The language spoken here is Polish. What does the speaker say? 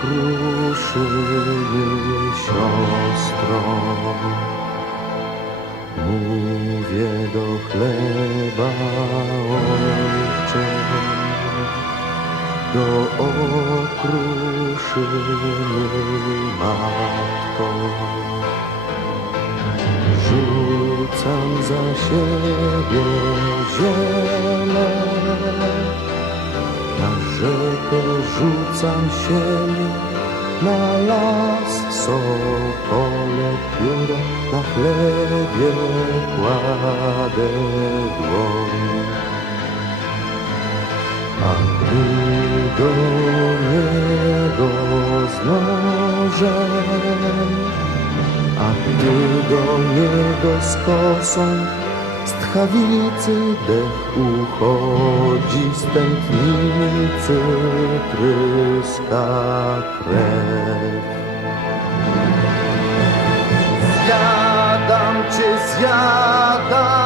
kruszyny siostro. Mówię do chleba ojcze, do okruszyny matko. Rzucam za siebie zielę, rzekę rzucam siemię, na las sokole pióro, na chlebie kładę dłoń. A gdy do niego z nożem, a gdy do niego z kosą z tchawicy dech uchodzi, z tętnicy tryska krew. Zjadam cię, zjadam